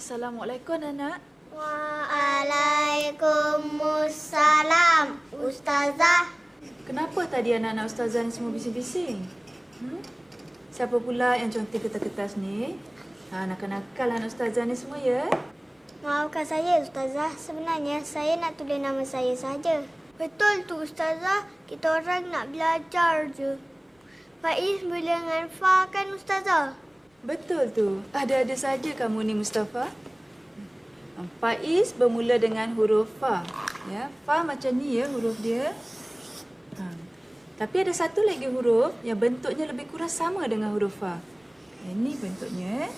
Assalamualaikum anak. Waalaikumsalam, Ustazah. Kenapa tadi anak-anak ustazah ni semua bising-bising? Hmm? Siapa pula yang contoh kertas-kertas ni? Ha, nakal-nakal anak ustazah ni semua ya? Maafkan saya, Ustazah. Sebenarnya saya nak tulis nama saya saja. Betul tu, Ustazah. Kita orang nak belajar je. Faiz boleh dengan Fa kan, Ustazah? Betul tu. Ada-ada saja kamu ni Mustafa. Faiz bermula dengan huruf Fa. Ya, Fa macam ni ya huruf dia. Ha. Tapi ada satu lagi huruf yang bentuknya lebih kurang sama dengan huruf Fa. Ini bentuknya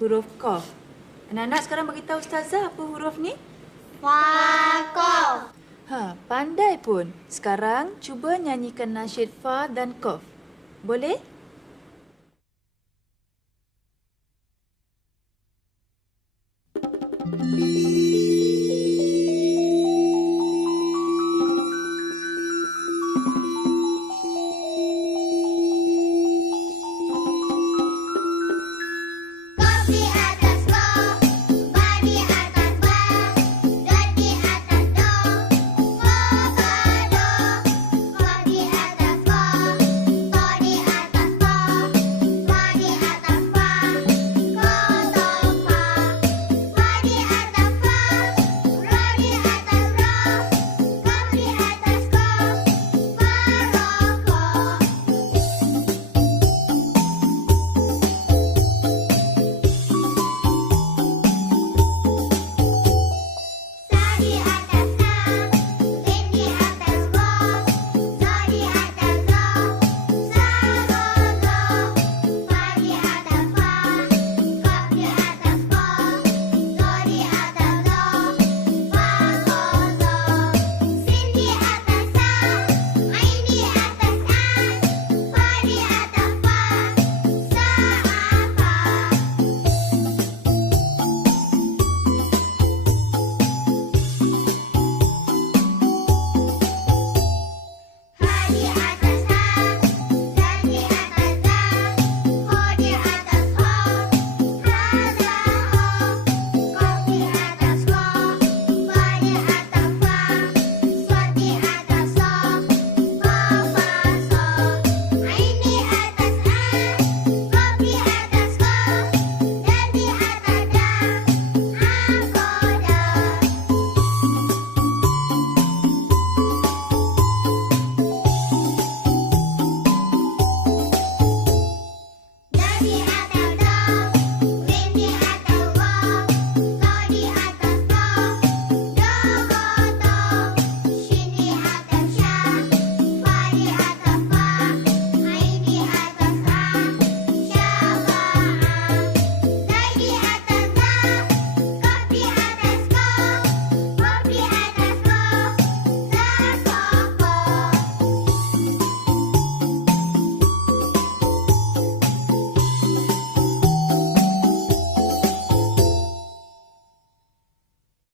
huruf Qaf. Anak-anak sekarang beritahu Ustazah apa huruf ni? Fa, Ha, pandai pun. Sekarang cuba nyanyikan nasyid Fa dan Qaf. Boleh?